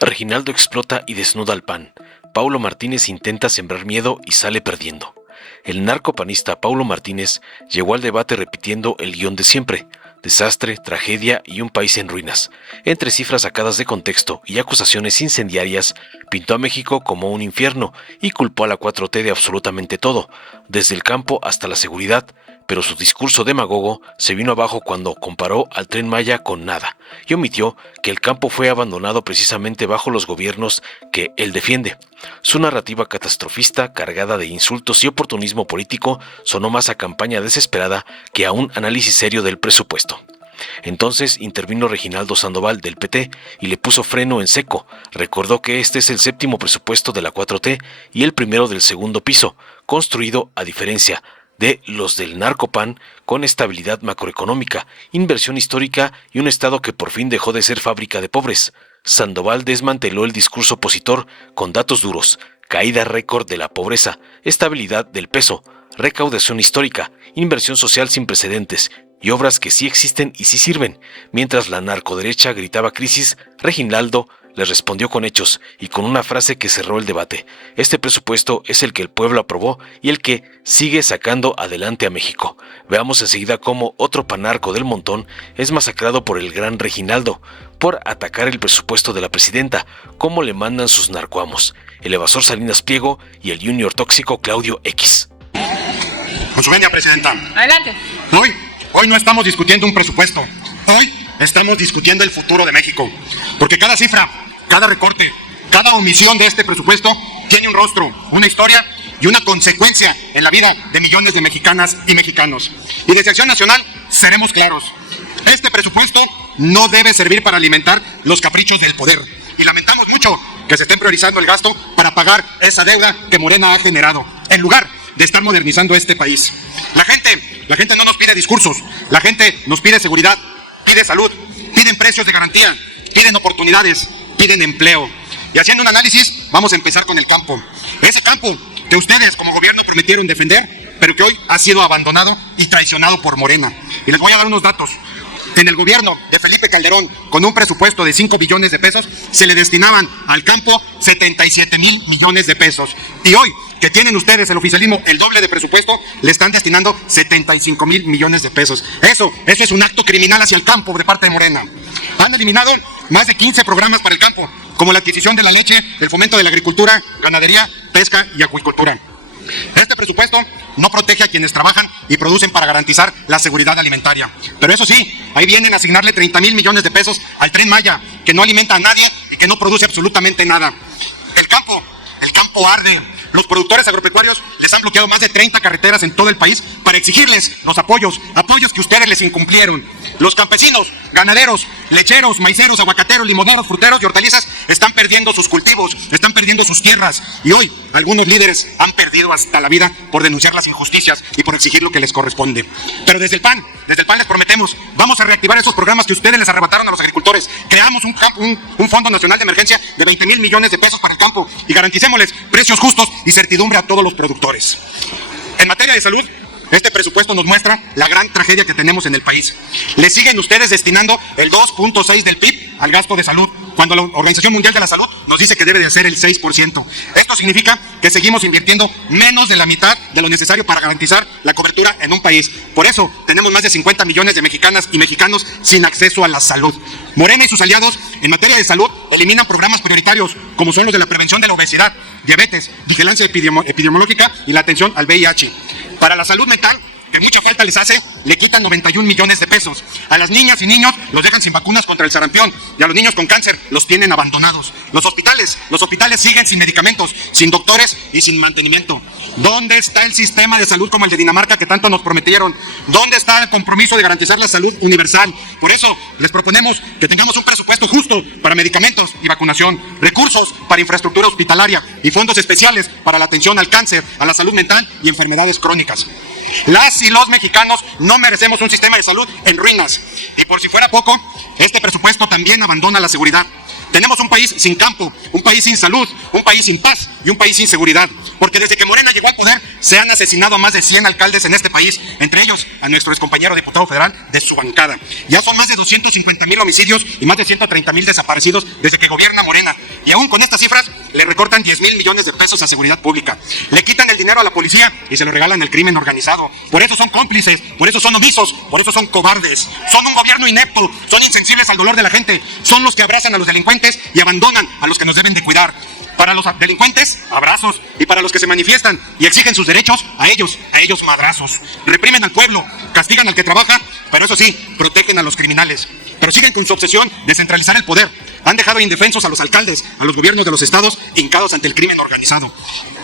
Reginaldo explota y desnuda al PAN. Paulo Martínez intenta sembrar miedo y sale perdiendo. El narcopanista Paulo Martínez llegó al debate repitiendo el guión de siempre: desastre, tragedia y un país en ruinas. Entre cifras sacadas de contexto y acusaciones incendiarias, pintó a México como un infierno y culpó a la 4T de absolutamente todo, desde el campo hasta la seguridad, pero su discurso demagogo se vino abajo cuando comparó al Tren Maya con nada y omitió que el campo fue abandonado precisamente bajo los gobiernos que él defiende. Su narrativa catastrofista, cargada de insultos y oportunismo político, sonó más a campaña desesperada que a un análisis serio del presupuesto. Entonces intervino Reginaldo Sandoval del PT y le puso freno en seco. Recordó que este es el 7º presupuesto de la 4T y el primero del segundo piso, construido, a diferencia de los del narcopan, con estabilidad macroeconómica, inversión histórica y un Estado que por fin dejó de ser fábrica de pobres. Sandoval desmanteló el discurso opositor con datos duros: caída récord de la pobreza, estabilidad del peso, recaudación histórica, inversión social sin precedentes y obras que sí existen y sí sirven. Mientras la narcoderecha gritaba crisis, Reginaldo les respondió con hechos y con una frase que cerró el debate: este presupuesto es el que el pueblo aprobó y el que sigue sacando adelante a México. Veamos enseguida cómo otro panarco del montón es masacrado por el gran Reginaldo por atacar el presupuesto de la presidenta, cómo le mandan sus narcoamos, el evasor Salinas Pliego y el junior tóxico Claudio X. Con su venia, presidenta. Adelante. Hoy no estamos discutiendo un presupuesto. Hoy estamos discutiendo el futuro de México. Porque cada cifra, cada recorte, cada omisión de este presupuesto tiene un rostro, una historia y una consecuencia en la vida de millones de mexicanas y mexicanos. Y desde Acción Nacional seremos claros: este presupuesto no debe servir para alimentar los caprichos del poder. Y lamentamos mucho que se estén priorizando el gasto para pagar esa deuda que Morena ha generado, en lugar de estar modernizando este país. La gente no nos pide discursos, la gente nos pide seguridad, pide salud, piden precios de garantía, piden oportunidades, piden empleo. Y haciendo un análisis, vamos a empezar con el campo. Ese campo que ustedes como gobierno prometieron defender, pero que hoy ha sido abandonado y traicionado por Morena. Y les voy a dar unos datos. En el gobierno de Felipe Calderón, con un presupuesto de 5 billones de pesos, se le destinaban al campo 77,000 millones de pesos. Y hoy, que tienen ustedes, el oficialismo, el doble de presupuesto, le están destinando 75,000 millones de pesos. Eso es un acto criminal hacia el campo de parte de Morena. Han eliminado más de 15 programas para el campo, como la adquisición de la leche, el fomento de la agricultura, ganadería, pesca y acuicultura. Este presupuesto no protege a quienes trabajan y producen para garantizar la seguridad alimentaria. Pero eso sí, ahí vienen a asignarle 30,000 millones de pesos al Tren Maya, que no alimenta a nadie y que no produce absolutamente nada. El campo arde. Los productores agropecuarios les han bloqueado más de 30 carreteras en todo el país para exigirles los apoyos que ustedes les incumplieron. Los campesinos, ganaderos, lecheros, maiceros, aguacateros, limoneros, fruteros y hortalizas están perdiendo sus cultivos, están perdiendo sus tierras. Y hoy algunos líderes han perdido hasta la vida por denunciar las injusticias y por exigir lo que les corresponde. Pero desde el PAN les prometemos, vamos a reactivar esos programas que ustedes les arrebataron a los agricultores. Creamos un Fondo Nacional de Emergencia de 20,000 millones de pesos para el campo y garanticémosles precios justos y certidumbre a todos los productores. En materia de salud, este presupuesto nos muestra la gran tragedia que tenemos en el país. Le siguen ustedes destinando el 2.6 del PIB al gasto de salud, cuando la Organización Mundial de la Salud nos dice que debe de ser el 6%. Esto significa que seguimos invirtiendo menos de la mitad de lo necesario para garantizar la cobertura en un país. Por eso tenemos más de 50 millones de mexicanas y mexicanos sin acceso a la salud. Morena y sus aliados en materia de salud eliminan programas prioritarios como son los de la prevención de la obesidad, diabetes, vigilancia epidemiológica y la atención al VIH. Para la salud mental, que mucha falta les hace, le quitan 91 millones de pesos. A las niñas y niños los dejan sin vacunas contra el sarampión y a los niños con cáncer los tienen abandonados. Los hospitales siguen sin medicamentos, sin doctores y sin mantenimiento. ¿Dónde está el sistema de salud como el de Dinamarca que tanto nos prometieron? ¿Dónde está el compromiso de garantizar la salud universal? Por eso les proponemos que tengamos un presupuesto justo para medicamentos y vacunación, recursos para infraestructura hospitalaria y fondos especiales para la atención al cáncer, a la salud mental y enfermedades crónicas. Las y los mexicanos no merecemos un sistema de salud en ruinas. Y por si fuera poco, este presupuesto también abandona la seguridad. Tenemos un país sin campo, un país sin salud, un país sin paz y un país sin seguridad. Porque desde que Morena llegó al poder, se han asesinado a más de 100 alcaldes en este país, entre ellos a nuestro excompañero diputado federal de su bancada. Ya son más de 250,000 homicidios y más de 130,000 desaparecidos desde que gobierna Morena. Y aún con estas cifras, le recortan 10,000 millones de pesos a seguridad pública. Le quitan el dinero a la policía y se lo regalan al crimen organizado. Por eso son cómplices, por eso son omisos, por eso son cobardes. Son un gobierno inepto, son insensibles al dolor de la gente, son los que abrazan a los delincuentes y abandonan a los que nos deben de cuidar. Para los delincuentes, abrazos, y para los que se manifiestan y exigen sus derechos, a ellos madrazos. Reprimen al pueblo, castigan al que trabaja, pero eso sí, protegen a los criminales. Pero siguen con su obsesión de centralizar el poder. Han dejado indefensos a los alcaldes, a los gobiernos de los estados, hincados ante el crimen organizado.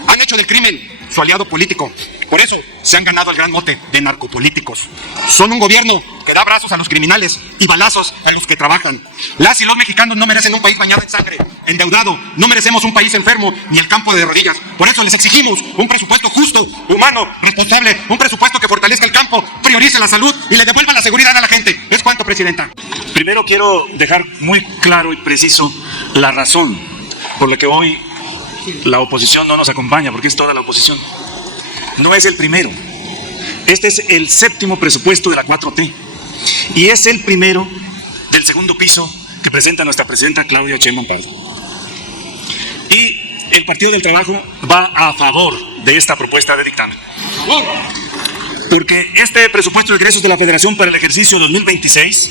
Han hecho del crimen su aliado político. Por eso se han ganado el gran mote de narcopolíticos. Son un gobierno que da abrazos a los criminales y balazos a los que trabajan. Las y los mexicanos no merecen un país bañado en sangre, endeudado. No merecemos un país enfermo ni el campo de rodillas. Por eso les exigimos un presupuesto justo, humano, responsable, un presupuesto que fortalezca el campo, priorice la salud y le devuelva la seguridad a la gente. ¿Es cuánto, Presidenta? Primero quiero dejar muy claro y preciso la razón por la que hoy la oposición no nos acompaña, porque es toda la oposición. No es el primero. Este es el 7º presupuesto de la 4T y es el primero del segundo piso que presenta nuestra presidenta Claudia Sheinbaum Pardo. Y el Partido del Trabajo va a favor de esta propuesta de dictamen, porque este presupuesto de egresos de la Federación para el ejercicio 2026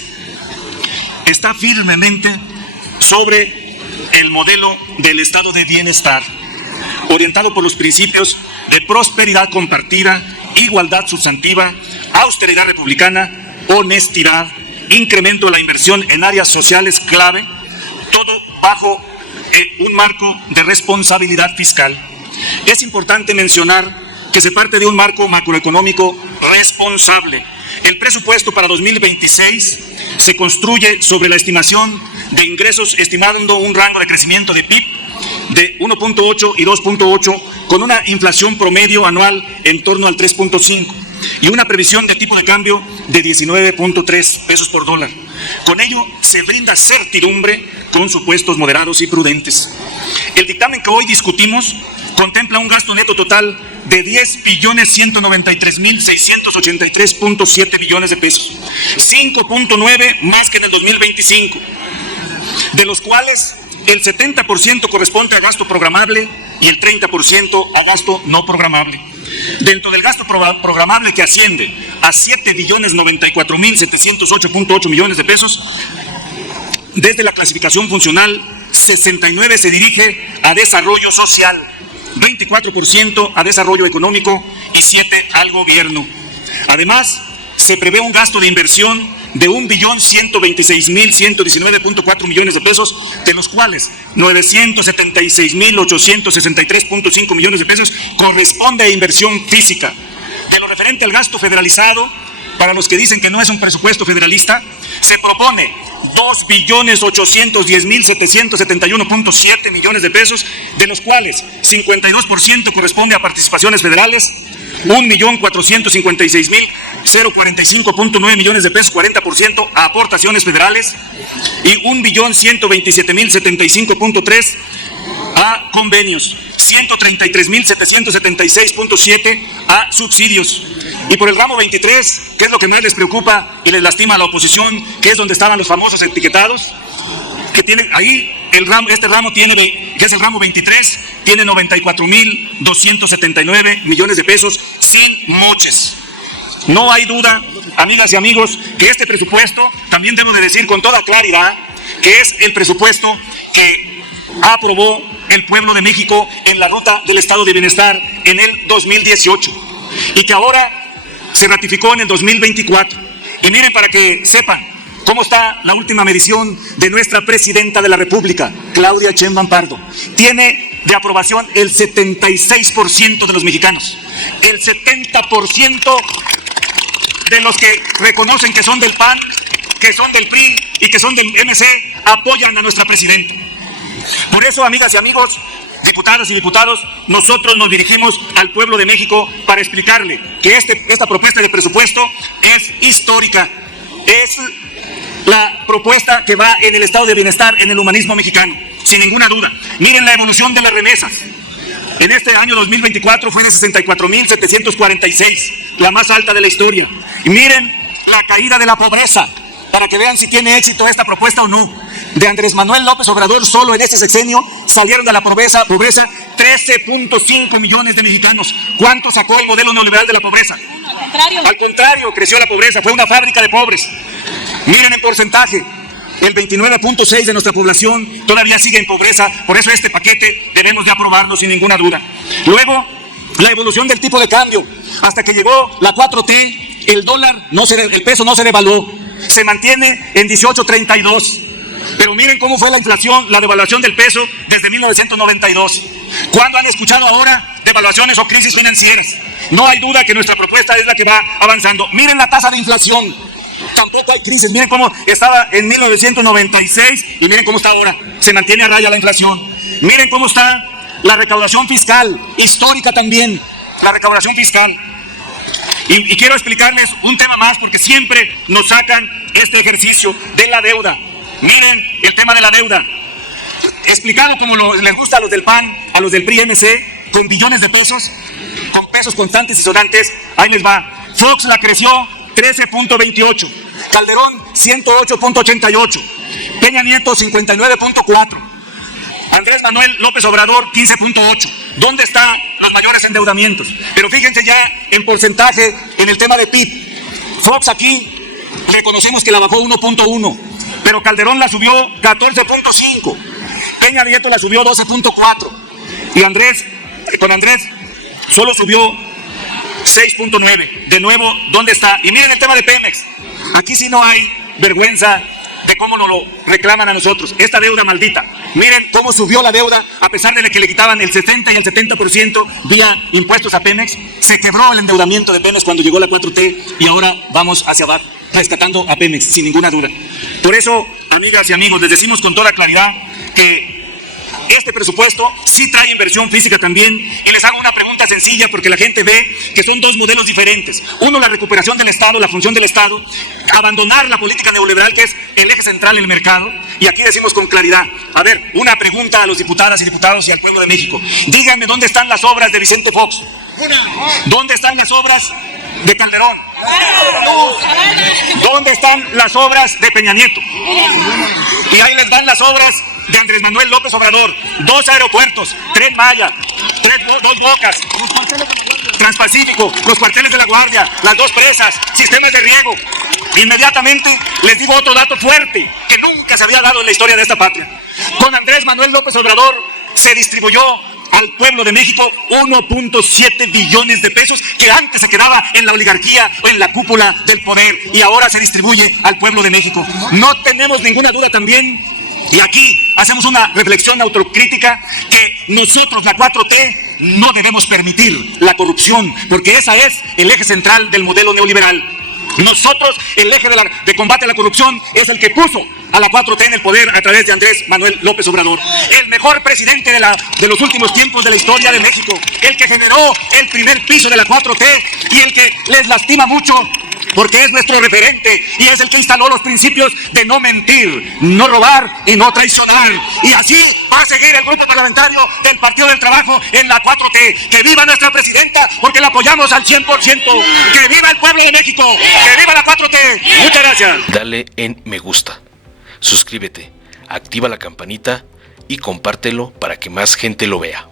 está firmemente sobre el modelo del estado de bienestar, orientado por los principios de prosperidad compartida, igualdad sustantiva, austeridad republicana, honestidad, incremento de la inversión en áreas sociales clave, todo bajo un marco de responsabilidad fiscal. Es importante mencionar que se parte de un marco macroeconómico responsable. El presupuesto para 2026 se construye sobre la estimación de ingresos, estimando un rango de crecimiento de PIB de 1.8 y 2.8, con una inflación promedio anual en torno al 3.5 y una previsión de tipo de cambio de 19.3 pesos por dólar. Con ello se brinda certidumbre con supuestos moderados y prudentes. El dictamen que hoy discutimos contempla un gasto neto total de 10.193.683.7 billones de pesos, 5.9 más que en el 2025, de los cuales el 70% corresponde a gasto programable y el 30% a gasto no programable. Dentro del gasto programable, que asciende a 7.094.708.8 millones de pesos, desde la clasificación funcional, 69 se dirige a desarrollo social, 24% a desarrollo económico y 7 al gobierno. Además, se prevé un gasto de inversión de 1.126.119.4 millones de pesos, de los cuales 976.863.5 millones de pesos corresponde a inversión física. De lo referente al gasto federalizado, para los que dicen que no es un presupuesto federalista, se propone 2.810.771.7 millones de pesos, de los cuales 52% corresponde a participaciones federales, 1.456.045.9 millones de pesos, 40% a aportaciones federales, y 1.127.075.3 a convenios, 133.776.7 a subsidios. Y por el ramo 23, que es lo que más les preocupa y les lastima a la oposición, que es donde estaban los famosos etiquetados, que tiene ahí este ramo tiene, que es el ramo 23, tiene 94.279 millones de pesos sin moches. No hay duda, amigas y amigos, que este presupuesto, también debo de decir con toda claridad, que es el presupuesto que aprobó el pueblo de México en la ruta del estado de bienestar en el 2018 y que ahora se ratificó en el 2024. Y miren, para que sepan cómo está la última medición de nuestra presidenta de la República, Claudia Sheinbaum Pardo. Tiene de aprobación el 76% de los mexicanos. El 70% de los que reconocen que son del PAN, que son del PRI y que son del MC apoyan a nuestra presidenta. Por eso, amigas y amigos, diputadas y diputados, nosotros nos dirigimos al pueblo de México para explicarle que esta propuesta de presupuesto es histórica, es la propuesta que va en el estado de bienestar, en el humanismo mexicano, sin ninguna duda. Miren la evolución de las remesas. En este año 2024 fue de 64,746, la más alta de la historia. Y miren la caída de la pobreza, para que vean si tiene éxito esta propuesta o no. De Andrés Manuel López Obrador, solo en este sexenio salieron de la pobreza 13.5 millones de mexicanos. ¿Cuánto sacó el modelo neoliberal de la pobreza? Al contrario, creció la pobreza, fue una fábrica de pobres. Miren el porcentaje. El 29.6% de nuestra población todavía sigue en pobreza, por eso este paquete debemos de aprobarlo sin ninguna duda. Luego, la evolución del tipo de cambio. Hasta que llegó la 4T, el peso no se devaluó, se mantiene en 18.32. Pero miren cómo fue la inflación, la devaluación del peso desde 1992. ¿Cuándo han escuchado ahora devaluaciones o crisis financieras? No hay duda que nuestra propuesta es la que va avanzando. Miren la tasa de inflación. Tampoco hay crisis. Miren cómo estaba en 1996 y miren cómo está ahora. Se mantiene a raya la inflación. Miren cómo está la recaudación fiscal, histórica también, la recaudación fiscal. Y quiero explicarles un tema más porque siempre nos sacan este ejercicio de la deuda. Miren el tema de la deuda. Explicado como les gusta a los del PAN, a los del PRI-MC, con billones de pesos, con pesos constantes y sonantes. Ahí les va. Fox la creció 13.28, Calderón 108.88, Peña Nieto 59.4, Andrés Manuel López Obrador 15.8. ¿Dónde están los mayores endeudamientos? Pero fíjense ya en porcentaje en el tema de PIB. Fox aquí reconocemos que la bajó 1.1, pero Calderón la subió 14.5, Peña Nieto la subió 12.4 y con Andrés solo subió 6.9. De nuevo, ¿dónde está? Y miren el tema de Pemex. Aquí sí no hay vergüenza de cómo nos lo reclaman a nosotros. Esta deuda maldita. Miren cómo subió la deuda a pesar de que le quitaban el 60 y el 70% vía impuestos a Pemex. Se quebró el endeudamiento de Pemex cuando llegó la 4T y ahora vamos hacia abajo, rescatando a Pemex, sin ninguna duda. Por eso, amigas y amigos, les decimos con toda claridad que este presupuesto sí trae inversión física también, y les hago una pregunta sencilla porque la gente ve que son dos modelos diferentes. Uno, la recuperación del Estado, la función del Estado, abandonar la política neoliberal que es el eje central en el mercado, y aquí decimos con claridad, a ver, una pregunta a los diputadas y diputados y al pueblo de México. Díganme dónde están las obras de Vicente Fox, dónde están las obras de Calderón, dónde están las obras de Peña Nieto, y ahí les dan las obras de Andrés Manuel López Obrador: 2 aeropuertos, Tren Maya, 2 bocas, Transpacífico, los cuarteles de la Guardia, las 2 presas, sistemas de riego. Inmediatamente les digo otro dato fuerte que nunca se había dado en la historia de esta patria. Con Andrés Manuel López Obrador se distribuyó al pueblo de México 1.7 billones de pesos que antes se quedaba en la oligarquía o en la cúpula del poder, y ahora se distribuye al pueblo de México. No tenemos ninguna duda también, y aquí hacemos una reflexión autocrítica, que nosotros, la 4T, no debemos permitir la corrupción, porque esa es el eje central del modelo neoliberal. Nosotros, el eje de combate a la corrupción es el que puso a la 4T en el poder a través de Andrés Manuel López Obrador, el mejor presidente de los últimos tiempos de la historia de México, el que generó el primer piso de la 4T y el que les lastima mucho porque es nuestro referente y es el que instaló los principios de no mentir, no robar y no traicionar. Y así va a seguir el grupo parlamentario del Partido del Trabajo en la 4T. ¡Que viva nuestra presidenta, porque la apoyamos al 100%! ¡Que viva el pueblo de México! ¡Que viva la 4T! Muchas gracias. Dale en me gusta, suscríbete, activa la campanita y compártelo para que más gente lo vea.